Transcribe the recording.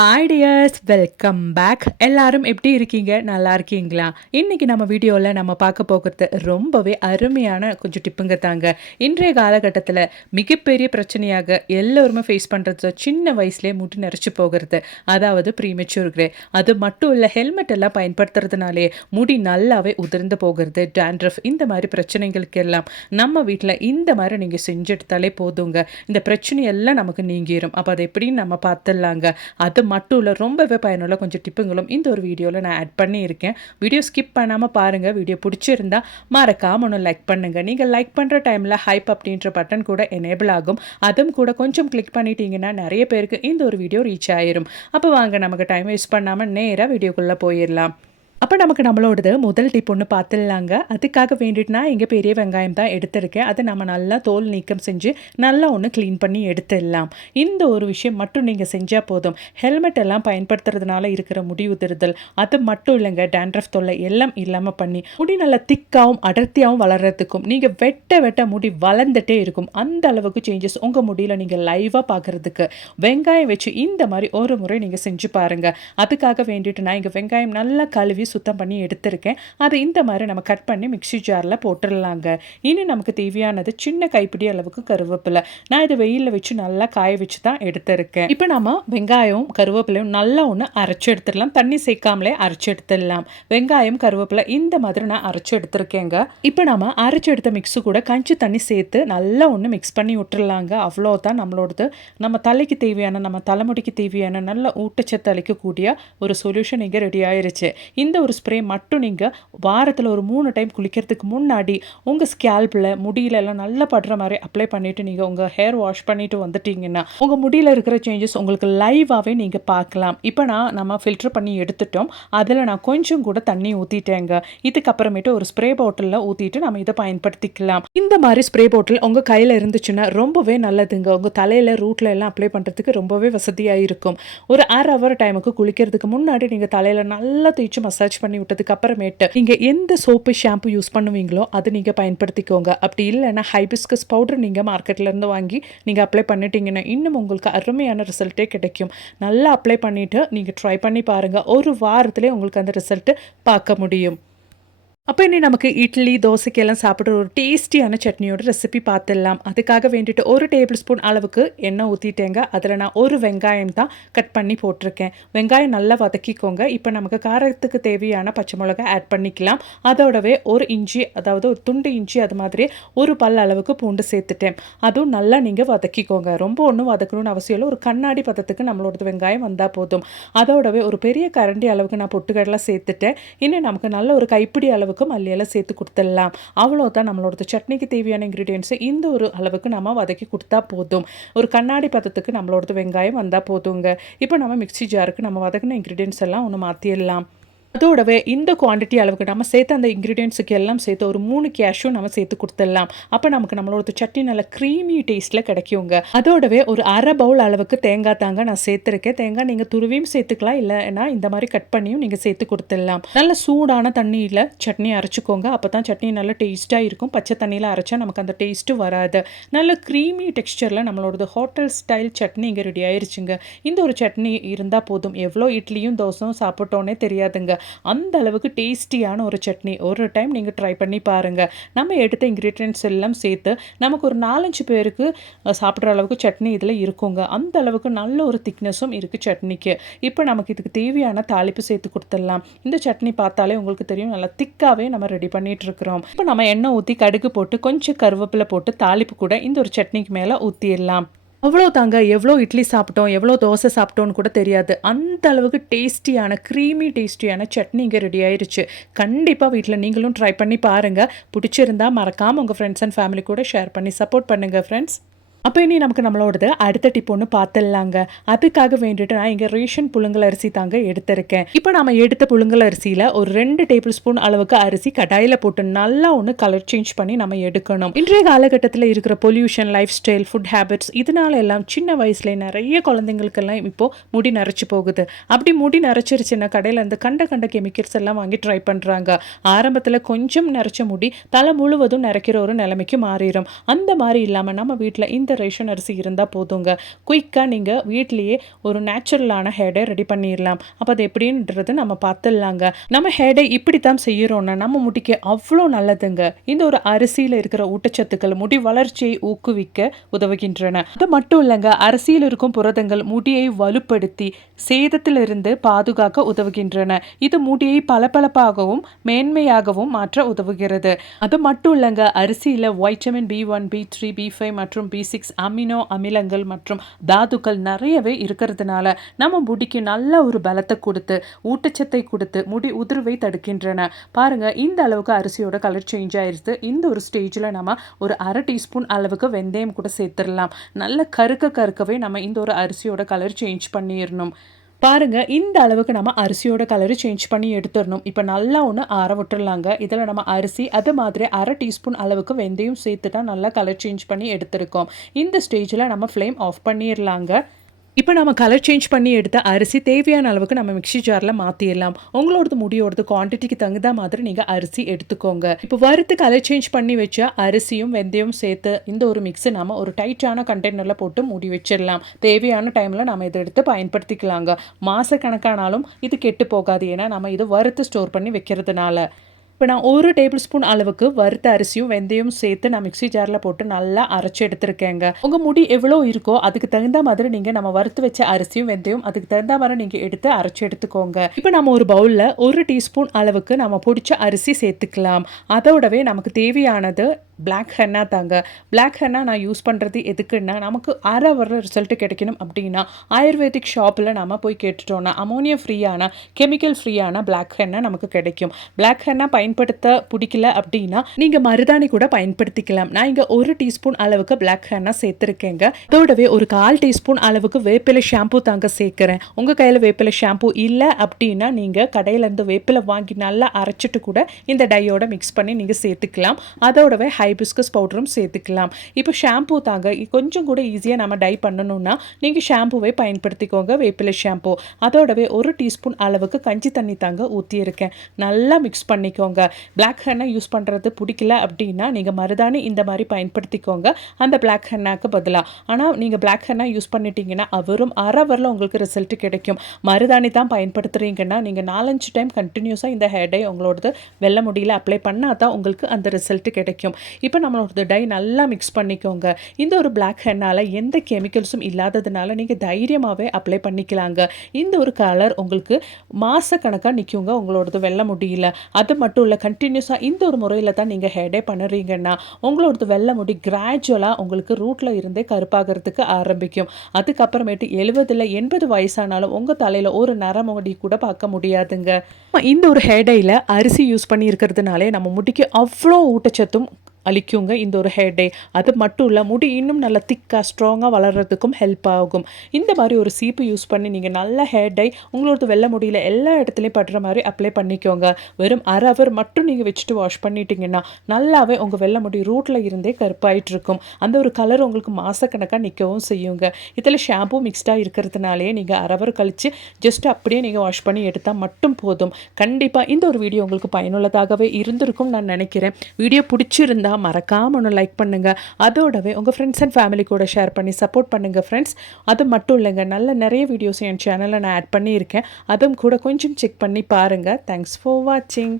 Hi tears, welcome back. எல்லாரும் எப்படி இருக்கீங்க? நல்லா இருக்கீங்களா? இன்றைக்கி நம்ம வீடியோவில் நம்ம பார்க்க போகிறது ரொம்பவே அருமையான கொஞ்சம் டிப்புங்க தாங்க. இன்றைய காலகட்டத்தில் மிகப்பெரிய பிரச்சனையாக எல்லோருமே ஃபேஸ் பண்ணுறது சின்ன வயசுலேயே முடி நரைச்சி போகிறது, அதாவது ப்ரீமெச்சூர் கிரே. அது மட்டும் இல்லை, ஹெல்மெட் எல்லாம் பயன்படுத்துறதுனாலே முடி நல்லாவே உதிர்ந்து போகிறது, டேண்ட்ரஃப், இந்த மாதிரி பிரச்சனைகளுக்கு எல்லாம் நம்ம வீட்டில் இந்த மாதிரி நீங்கள் செஞ்செடுத்தாலே போதுங்க. இந்த பிரச்சனையெல்லாம் நமக்கு நீங்கிடும். அப்போ அதை எப்படின்னு நம்ம பார்த்துடலாங்க. அது மட்டும் இல்லை, ரொம்பவே பயனுள்ள கொஞ்சம் டிப்புங்களும் இந்த ஒரு வீடியோவில் நான் ஆட் பண்ணியிருக்கேன். வீடியோ ஸ்கிப் பண்ணாமல் பாருங்கள். வீடியோ பிடிச்சிருந்தா மறக்காம ஒன்று லைக் பண்ணுங்கள். நீங்கள் லைக் பண்ணுற டைமில் ஹைப் அப்படின்ற பட்டன் கூட எனேபிள் ஆகும். அதுவும் கூட கொஞ்சம் கிளிக் பண்ணிட்டீங்கன்னா நிறைய பேருக்கு இந்த ஒரு வீடியோ ரீச் ஆயிரும். அப்போ வாங்க, நமக்கு டைம் வேஸ்ட் பண்ணாமல் நேராக வீடியோக்குள்ளே போயிடலாம். அப்போ நமக்கு நம்மளோடது முதல் டிப் ஒன்று பார்த்துடலாங்க. அதுக்காக வேண்டிட்டு நான் இங்கே பெரிய வெங்காயம் தான் எடுத்திருக்கேன். அதை நம்ம நல்லா தோல் நீக்கம் செஞ்சு நல்லா ஒன்று க்ளீன் பண்ணி எடுத்துடலாம். இந்த ஒரு விஷயம் மட்டும் நீங்கள் செஞ்சால் போதும். ஹெல்மெட் எல்லாம் பயன்படுத்துறதுனால இருக்கிற முடி உதிர்தல் அது மட்டும் இல்லைங்க, டேண்ட்ரஃப் தொல்லை எல்லாம் இல்லாமல் பண்ணி முடி நல்லா திக்காகவும் அடர்த்தியாகவும் வளர்கிறதுக்கும் நீங்கள் வெட்ட முடி வளர்ந்துட்டே இருக்கும். அந்த அளவுக்கு சேஞ்சஸ் உங்கள் முடியில் நீங்கள் லைவாக பார்க்குறதுக்கு வெங்காயம் வச்சு இந்த மாதிரி ஒரு முறை நீங்கள் செஞ்சு பாருங்கள். அதுக்காக வேண்டிட்டு நான் இங்கே வெங்காயம் நல்லா கழுவி சுத்தம் பண்ணி எடுத்திருக்கேன். அதை இந்த மாதிரி நம்ம கட் பண்ணி மிக்ஸி ஜாரில் போட்டுடலாங்க. இனி நமக்கு தேவையானது சின்ன கைப்பிடி அளவுக்கு கருவேப்பிலை. நான் இதை வெயிலில் வச்சு நல்லா காய வச்சு தான் எடுத்திருக்கேன். இப்போ நம்ம வெங்காயம் கருவேப்பிலையும் நல்லா ஒன்று அரைச்சி எடுத்துடலாம். தண்ணி சேர்க்காமலே அரைச்சி எடுத்துடலாம். வெங்காயம் கருவேப்பிலை இந்த மாதிரி நான் அரைச்சி எடுத்திருக்கேங்க. இப்போ நம்ம அரைச்சி எடுத்த மிக்ஸு கூட கஞ்சி தண்ணி சேர்த்து நல்லா ஒன்று மிக்ஸ் பண்ணி விட்டுறலாங்க. அவ்வளோதான் நம்மளோடது. நம்ம தலைக்கு தேவையான, நம்ம தலைமுடிக்கு தேவையான நல்ல ஊட்டச்சத்து அளிக்கக்கூடிய ஒரு சொல்யூஷன் இங்கே ரெடி ஆயிருச்சு. இந்த ஒரு ஸ்ப்ரே மட்டும் நீங்கள் வாரத்தில் ஒரு 3 டைம் குளிக்கிறதுக்கு முன்னாடி உங்கள் ஸ்கேல்பில் முடியிலெல்லாம் நல்லா படுற மாதிரி அப்ளை பண்ணிவிட்டு நீங்கள் உங்கள் ஹேர் வாஷ் பண்ணிவிட்டு வந்துட்டீங்கன்னா உங்கள் முடியில் இருக்கிற சேஞ்சஸ் உங்களுக்கு லைவாகவே நீங்கள் பார்க்கலாம். இப்போ நம்ம ஃபில்டர் பண்ணி எடுத்துட்டோம். அதில் நான் கொஞ்சம் கூட தண்ணி ஊற்றிட்டேங்க. இதுக்கப்புறமேட்டு ஒரு ஸ்ப்ரே பாட்டிலில் ஊற்றிட்டு நம்ம இதை பயன்படுத்திக்கலாம். இந்த மாதிரி ஸ்ப்ரே பாட்டில் உங்கள் கையில் இருந்துச்சுன்னா ரொம்பவே நல்லதுங்க. உங்கள் தலையில் ரூட்டில் எல்லாம் அப்ளை பண்ணுறதுக்கு ரொம்பவே வசதியாக இருக்கும். ஒரு 1/2 hour டைமுக்கு குளிக்கிறதுக்கு முன்னாடி நீங்கள் தலையில் நல்லா தேய்ச்சி மசாஜ் பண்ணி விட்டதுக்கு அப்புறமேட்டு நீங்க எந்த சோப்பு ஷாம்பு யூஸ் பண்ணுவீங்களோ அது நீங்க பயன்படுத்திக்கோங்க. அப்படி இல்லைன்னா ஹைபிஸ்கஸ் பவுடர் நீங்க மார்க்கெட்ல இருந்து வாங்கி நீங்க அப்ளை பண்ணிட்டீங்கன்னா இன்னும் உங்களுக்கு அருமையான ரிசல்ட்டே கிடைக்கும். நல்லா அப்ளை பண்ணிட்டு நீங்க ட்ரை பண்ணி பாருங்க. ஒரு வாரத்திலே உங்களுக்கு அந்த ரிசல்ட் பார்க்க முடியும். அப்போ இனி நமக்கு இட்லி தோசைக்கெல்லாம் சாப்பிட்ற ஒரு டேஸ்டியான சட்னியோட ரெசிபி பார்த்துடலாம். அதுக்காக வேண்டிட்டு 1 டேபிள் ஸ்பூன் அளவுக்கு எண்ணெய் ஊற்றிட்டேங்க. அதில் நான் ஒரு வெங்காயம் தான் கட் பண்ணி போட்டிருக்கேன். வெங்காயம் நல்லா வதக்கிக்கோங்க. இப்போ நமக்கு காரத்துக்கு தேவையான பச்சை மிளகாய் ஆட் பண்ணிக்கலாம். அதோடவே ஒரு இஞ்சி, அதாவது ஒரு துண்டு இஞ்சி, அது மாதிரி ஒரு பல் அளவுக்கு பூண்டு சேர்த்துட்டேன். அதுவும் நல்லா நீங்கள் வதக்கிக்கோங்க. ரொம்ப ஒன்றும் வதக்கணும்னு அவசியம் இல்லை. ஒரு கண்ணாடி பதத்துக்கு நம்மளோட வெங்காயம் வந்தால் போதும். அதோடவே ஒரு பெரிய கரண்டி அளவுக்கு நான் பொட்டுக்கடலை சேர்த்துட்டேன். இன்னும் நமக்கு நல்ல ஒரு கைப்பிடி அளவுக்கு மல்லியெல்லாம் சேர்த்து கொடுத்துடலாம். அவ்வளோதான், நம்மளோட சட்னிக்கு தேவையான இன்க்ரீடியன்ஸை இந்த ஒரு அளவுக்கு நம்ம வதக்கி கொடுத்தா போதும். ஒரு கண்ணாடி பதத்துக்கு நம்மளோட வெங்காயம் வந்தால் போதுங்க. இப்போ நம்ம மிக்ஸி ஜாருக்கு நம்ம வதக்கின இன்க்ரீடியன்ஸ் எல்லாம் ஒன்று மாற்றிடலாம். அதோடவே இந்த குவான்டிட்டி அளவுக்கு நம்ம சேர்த்து அந்த இன்க்ரீடியன்ஸுக்கு எல்லாம் சேர்த்து ஒரு 3 கேஷ்யூ நம்ம சேர்த்து கொடுத்துடலாம். அப்போ நமக்கு நம்மளோட சட்னி நல்ல க்ரீமி டேஸ்ட்டில் கிடைக்குங்க. அதோடவே ஒரு 1/2 பவுல் அளவுக்கு தேங்காய் தாங்க நான் சேர்த்துருக்கேன். தேங்காய் நீங்கள் துருவியும் சேர்த்துக்கலாம், இல்லைன்னா இந்த மாதிரி கட் பண்ணியும் நீங்கள் சேர்த்து கொடுத்துடலாம். நல்ல சூடான தண்ணியில் சட்னி அரைச்சிக்கோங்க. அப்போ தான் சட்னி நல்ல டேஸ்ட்டாக இருக்கும். பச்சை தண்ணியில் அரைச்சா நமக்கு அந்த டேஸ்ட்டு வராது. நல்ல க்ரீமி டெக்ஸ்டரில் நம்மளோட ஹோட்டல் ஸ்டைல் சட்னி இங்கே ரெடி ஆயிடுச்சுங்க. இந்த ஒரு சட்னி இருந்தால் போதும், எவ்வளோ இட்லியும் தோசையும் சாப்பிட்டோன்னே தெரியாதுங்க. அந்த அளவுக்கு டேஸ்டியான ஒரு சட்னி. ஒரு டைம் நீங்கள் ட்ரை பண்ணி பாருங்கள். நம்ம எடுத்த இன்க்ரீடியன்ட்ஸ் எல்லாம் சேர்த்து நமக்கு ஒரு 4-5 பேருக்கு சாப்பிட்ற அளவுக்கு சட்னி இதில் இருக்குங்க. அந்த அளவுக்கு நல்ல ஒரு திக்னஸும் இருக்குது சட்னிக்கு. இப்போ நமக்கு இதுக்கு தேவையான தாளிப்பு சேர்த்து கொடுத்துடலாம். இந்த சட்னி பார்த்தாலே உங்களுக்கு தெரியும், நல்லா திக்காகவே நம்ம ரெடி பண்ணிட்டு இருக்கிறோம். இப்போ நம்ம எண்ணெய் ஊற்றி கடுகு போட்டு கொஞ்சம் கருவேப்பிலை போட்டு தாளிப்பு கூட இந்த ஒரு சட்னிக்கு மேலே ஊற்றிடலாம். அவ்வளோ தாங்க, எவ்வளோ இட்லி சாப்பிட்டோம், எவ்வளோ தோசை சாப்பிட்டோன்னு கூட தெரியாது. அந்த அளவுக்கு டேஸ்டியான க்ரீமி டேஸ்டியான சட்னி இங்கே ரெடி ஆயிடுச்சு. கண்டிப்பாக வீட்டில் நீங்களும் ட்ரை பண்ணி பாருங்கள். பிடிச்சிருந்தா மறக்காமல் உங்கள் ஃப்ரெண்ட்ஸ் அண்ட் ஃபேமிலி கூட ஷேர் பண்ணி சப்போர்ட் பண்ணுங்கள் ஃப்ரெண்ட்ஸ். அப்போ இனி நமக்கு நம்மளோடது அடுத்த டிப் ஒன்று பார்த்துடலாங்க. அதுக்காக வேண்டிட்டு நான் இங்கே ரேஷன் புழுங்கல் அரிசி தாங்க எடுத்திருக்கேன். இப்போ நம்ம எடுத்த புழுங்கல் அரிசியில் ஒரு 2 டேபிள் ஸ்பூன் அளவுக்கு அரிசி கடாயில் போட்டு நல்லா ஒன்று கலர் சேஞ்ச் பண்ணி நம்ம எடுக்கணும். இன்றைய காலகட்டத்தில் இருக்கிற pollution, life style, food habits, இதனால எல்லாம் சின்ன வயசுல நிறைய குழந்தைங்களுக்கெல்லாம் இப்போது முடி நரைச்சி போகுது. அப்படி முடி நரைச்சிருச்சுன்னா கடையில் இந்த கண்ட கெமிக்கல்ஸ் எல்லாம் வாங்கி ட்ரை பண்ணுறாங்க. ஆரம்பத்தில் கொஞ்சம் நரைச்ச முடி தலை முழுவதும் நரைக்கிற ஒரு நிலைமைக்கு மாறிடும். அந்த மாதிரி இல்லாமல் நம்ம வீட்டில் இந்த இந்த ரேஷன் அரிசி இருந்தால் போதுங்க. குயிக்காக நீங்கள் வீட்லேயே ஒரு நேச்சுரலான ஹேர் டை ரெடி பண்ணிடலாம். அப்போ அது எப்படின்றது நம்ம பார்த்துடலாங்க. நம்ம ஹேர் டை இப்படி தான் செய்கிறோன்னா நம்ம முடிக்கு அவ்வளோ நல்லதுங்க. இந்த ஒரு அரிசியில் இருக்கிற ஊட்டச்சத்துக்கள் முடி வளர்ச்சியை ஊக்குவிக்க உதவுகின்றன. அது மட்டும் இல்லைங்க, அரிசியில் இருக்கும் புரதங்கள் முடியை வலுப்படுத்தி சேதத்திலிருந்து பாதுகாக்க உதவுகின்றன. இது முடியை பளபளப்பாகவும் மேன்மையாகவும் மாற்ற உதவுகிறது. அது மட்டும் இல்லைங்க, அரிசியில் வைட்டமின் B1, B3, B5 மற்றும் B6 அமினோ அமிலங்கள் மற்றும் தாதுக்கள் நிறையவே இருக்கிறதுனால நம்ம முடிக்கு நல்ல ஒரு பலத்தை கொடுத்து ஊட்டச்சத்தை கொடுத்து முடி உதிர்வை தடுக்கின்றன. பாருங்க, இந்த அளவுக்கு அரிசியோட கலர் சேஞ்ச் ஆயிருது. இந்த ஒரு ஸ்டேஜில் நம்ம ஒரு 1/2 டீஸ்பூன் அளவுக்கு வெந்தயம் கூட சேர்த்துடலாம். நல்ல கருக்கவே நம்ம இந்த ஒரு அரிசியோட கலர் சேஞ்ச் பண்ணிடணும். பாருங்க, இந்த அளவுக்கு நம்ம அரிசியோட கலரு சேஞ்ச் பண்ணி எடுத்துடணும். இப்போ நல்லா ஒன்று ஆற விட்டுடலாங்க. இதில் நம்ம அரிசி அது மாதிரி 1/2 டீஸ்பூன் அளவுக்கு வெந்தயம் சேர்த்துட்டா நல்லா கலர் சேஞ்ச் பண்ணி எடுத்துருக்கோம். இந்த ஸ்டேஜில் நம்ம ஃப்ளேம் ஆஃப் பண்ணிடலாங்க. இப்போ நம்ம கலர் சேஞ்ச் பண்ணி எடுத்த அரிசி தேவையான அளவுக்கு நம்ம மிக்ஸி ஜாரில் மாற்றிடலாம். உங்களோடது முடியோடது குவான்டிட்டிக்கு தகுந்த மாதிரி நீங்கள் அரிசி எடுத்துக்கோங்க. இப்போ வறுத்து கலர் சேஞ்ச் பண்ணி வச்ச அரிசியும் வெந்தயம் சேர்த்து இந்த ஒரு மிக்ஸை நம்ம ஒரு டைட்டான கண்டெய்னரில் போட்டு மூடி வச்சிடலாம். தேவையான டைமில் நம்ம இதை எடுத்து பயன்படுத்திக்கலாங்க. மாதக்கணக்கானாலும் இது கெட்டு போகாது. ஏன்னா நம்ம இது வறுத்து ஸ்டோர் பண்ணி வைக்கிறதுனால. இப்போ நான் 1 டேபிள் ஸ்பூன் அளவுக்கு வறுத்த அரிசியும் வெந்தயம் சேர்த்து நான் மிக்ஸி ஜாரில் போட்டு நல்லா அரைச்சி எடுத்துருக்கேங்க. உங்கள் முடி எவ்வளோ இருக்கோ அதுக்கு தகுந்த மாதிரி நீங்கள் நம்ம வறுத்து வச்ச அரிசியும் வெந்தயம் அதுக்கு தகுந்த மாதிரி நீங்கள் எடுத்து அரைச்சி எடுத்துக்கோங்க. இப்போ நம்ம ஒரு பவுலில் 1 டீஸ்பூன் அளவுக்கு நம்ம பிடிச்ச அரிசி சேர்த்துக்கலாம். அதோடவே நமக்கு தேவையானது பிளாக் ஹென்னா தாங்க. பிளாக் ஹென்னா நான் யூஸ் பண்ணுறது எதுக்குன்னா, நமக்கு அரை வர ரிசல்ட் கிடைக்கணும் அப்படின்னா ஆயுர்வேதிக் ஷாப்பில் நம்ம போய் கேட்டுட்டோன்னா அமோனியா ஃப்ரீயான கெமிக்கல் ஃப்ரீயான பிளாக் ஹென்னா நமக்கு கிடைக்கும். பிளாக் ஹென்னா பயன்படுத்த பிடிக்கல அப்படின்னா நீங்கள் மருதாணி கூட பயன்படுத்திக்கலாம். நான் இங்கே 1 டீஸ்பூன் அளவுக்கு பிளாக் ஹென்னா சேர்த்துருக்கேங்க. அதோடவே ஒரு 1/4 டீஸ்பூன் அளவுக்கு வேப்பிலை ஷாம்பு தாங்க சேர்க்குறேன். உங்கள் கையில் வேப்பிலை ஷாம்பு இல்லை அப்படின்னா நீங்கள் கடையிலேருந்து வேப்பிலை வாங்கி நல்லா அரைச்சிட்டு கூட இந்த டையோட மிக்ஸ் பண்ணி நீங்கள் சேர்த்துக்கலாம். அதோடவே ஹைபிஸ்கஸ் பவுடரும் சேர்த்துக்கலாம். இப்போ ஷாம்பூ தாங்க கொஞ்சம் கூட ஈஸியாக நம்ம டை பண்ணணும்னா நீங்கள் ஷாம்பூவை பயன்படுத்திக்கோங்க, வேப்பிலை ஷாம்பூ. அதோடவே 1 டீஸ்பூன் அளவுக்கு கஞ்சி தண்ணி தாங்க ஊற்றியிருக்கேன். நல்லா மிக்ஸ் பண்ணிக்கோங்க. பிளாக் ஹென்னா யூஸ் பண்ணுறது பிடிக்கல அப்படின்னா நீங்கள் மருதாணி இந்த மாதிரி பயன்படுத்திக்கோங்க அந்த பிளாக் ஹென்னாக்கு பதிலாக. ஆனால் நீங்கள் பிளாக் ஹென்னா யூஸ் பண்ணிட்டீங்கன்னா அவரும் அரை வரல உங்களுக்கு ரிசல்ட் கிடைக்கும். மருதாணி தான் பயன்படுத்துகிறீங்கன்னா நீங்கள் 4-5 டைம் கண்டினியூஸாக இந்த ஹேர் டை உங்களோடது வெள்ளை முடியல அப்ளை பண்ணால் தான் உங்களுக்கு அந்த ரிசல்ட் கிடைக்கும். இப்போ நம்மளோட டை நல்லா மிக்ஸ் பண்ணிக்கோங்க. இந்த ஒரு பிளாக் ஹென்னால எந்த கெமிக்கல்ஸும் இல்லாததுனால நீங்கள் தைரியமாகவே அப்ளை பண்ணிக்கலாங்க. இந்த ஒரு கலர் உங்களுக்கு மாதக்கணக்காக நிற்குங்க உங்களோடது வெள்ளை முடியல. அது மட்டும் இல்லை, கண்டினியூஸாக இந்த ஒரு முறையில் தான் நீங்கள் ஹேர் டை பண்ணுறீங்கன்னா உங்களோடது வெள்ளை முடி கிராஜுவலாக உங்களுக்கு ரூட்டில் இருந்தே கருப்பாகிறதுக்கு ஆரம்பிக்கும். அதுக்கப்புறமேட்டு 70-80 வயசானாலும் உங்கள் தலையில் ஒரு நரமுடி கூட பார்க்க முடியாதுங்க. இந்த ஒரு ஹேர் டையில் அரிசி யூஸ் பண்ணி இருக்கிறதுனாலே நம்ம முடிக்கு அவ்வளோ ஊட்டச்சத்தும் அளிக்குங்க இந்த ஒரு ஹேர் டை. அது மட்டும் இல்லை, முடி இன்னும் நல்லா திக்காக ஸ்ட்ராங்காக வளர்கிறதுக்கும் ஹெல்ப் ஆகும். இந்த மாதிரி ஒரு சீப்பு யூஸ் பண்ணி நீங்கள் நல்ல ஹேர் டை உங்களோட வெள்ளை முடியல எல்லா இடத்துலையும் படுற மாதிரி அப்ளை பண்ணிக்கோங்க. வெறும் 1/2 ஹவர் மட்டும் நீங்கள் வச்சுட்டு வாஷ் பண்ணிட்டீங்கன்னா நல்லாவே உங்கள் வெள்ளை முடி ரூட்டில் இருந்தே கருப்பாயிட்டு இருக்கும். அந்த ஒரு கலர் உங்களுக்கு மாதக்கணக்காக நிற்கவும் செய்யுங்க. இதில் ஷாம்பூ மிக்ஸ்டாக இருக்கிறதுனாலே நீங்கள் 1/2 ஹவர் கழித்து ஜஸ்ட் அப்படியே நீங்கள் வாஷ் பண்ணி எடுத்தால் மட்டும் போதும். கண்டிப்பாக இந்த ஒரு வீடியோ உங்களுக்கு பயனுள்ளதாகவே இருந்திருக்கும் நான் நினைக்கிறேன். வீடியோ பிடிச்சிருந்தா மறக்காம ஒன்று லைக் பண்ணுங்க. அதோடவே உங்கள் ஃப்ரெண்ட்ஸ் அண்ட் ஃபேமிலி கூட ஷேர் பண்ணி சப்போர்ட் பண்ணுங்க ஃப்ரெண்ட்ஸ். அது மட்டும் இல்லைங்க, நல்ல நிறைய வீடியோஸ் என் சேனலில் நான் ஆட் பண்ணியிருக்கேன். அதுவும் கூட கொஞ்சம் செக் பண்ணி பாருங்கள். தேங்க்ஸ் ஃபார் வாட்சிங்.